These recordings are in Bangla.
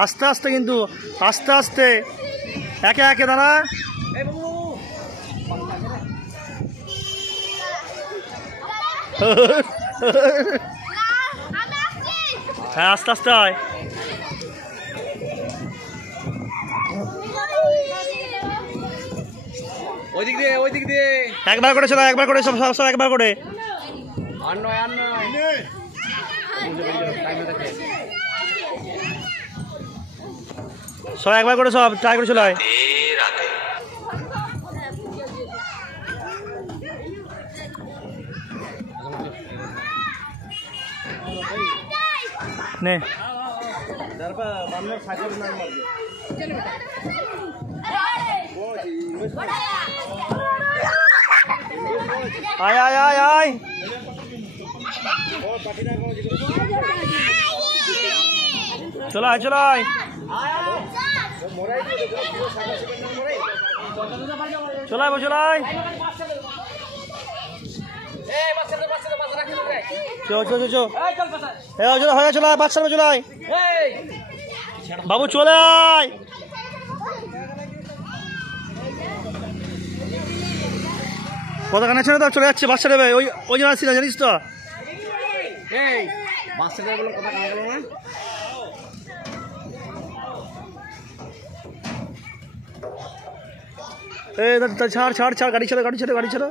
আস্তে আস্তে, কিন্তু আস্তে আস্তে, একে একে দাঁড়া। হ্যাঁ, আস্তে আস্তে হয়। একবার করে চলো, একবার করে সব সব একবার করে। সব একবার করে, সব ট্রাই করে চলো। নে আয় আয় আয় আয়, চলাই চলাই, চলাই চলাই, চলাই বাচ্চা চলাই, বাবু চলাই। কতখানে আছে না, তো চলে যাচ্ছে বাচ্চা দেবে। ওই ওই জন্য আসছি না, জানিস তো। ছাড় ছাড় ছাড়, গাড়ি চলো গাড়ি চলো গাড়ি চলো।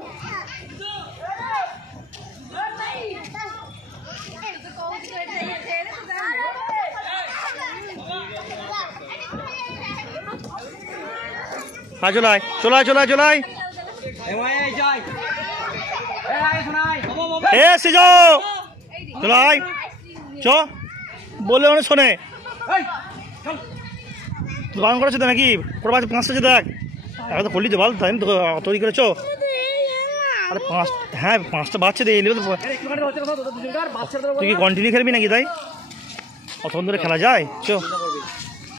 হ্যাঁ চলাই চলাই চলাই চলাই, চলাই চ বললে মানে শোনে। বারণ করেছো তো নাকি? ওর বাচ্চা 5টা যে দেখ, এখন তো করলি তো ভালো, তাই তো তৈরি করেছো। আরে 5, হ্যাঁ 5টা বাচ্চা দিয়ে এলে তুই কি কন্টিনিউ খেলবি নাকি? তাই অতক্ষণ ধরে খেলা যায়? চো।